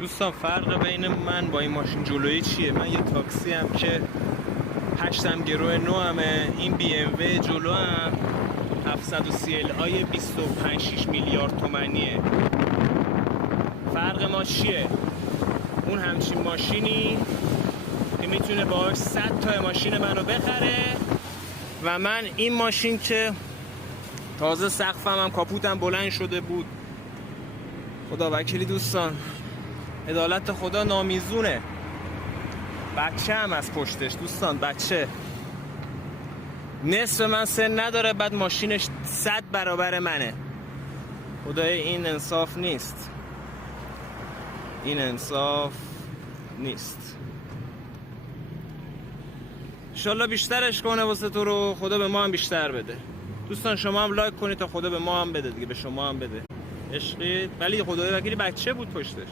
دوستان فرق بین من با این ماشین جلویی چیه؟ من یه تاکسی هم که 8 گرو 9 همه. این بی ام و جلو هم 730 ال آی 25-6 میلیارد تومنیه. فرق ما چیه؟ اون همچین ماشینی که میتونه باهاش 100 تا ماشین منو بخره و من این ماشین که تازه سقفم هم کاپوتم بلند شده بود. خدا وکیلی دوستان، عدالت خدا نامیزونه. بچه هم از پشتش دوستان، بچه نصف من سن نداره، بعد ماشینش 100 برابر منه. خدای این انصاف نیست، این انصاف نیست. انشالله بیشترش کنه واسه تو رو، خدا به ما هم بیشتر بده. دوستان شما هم لایک کنید تا خدا به ما هم بده دیگه، به شما هم بده. عشقید. ولی خدای وکیلی بچه بود پشتش.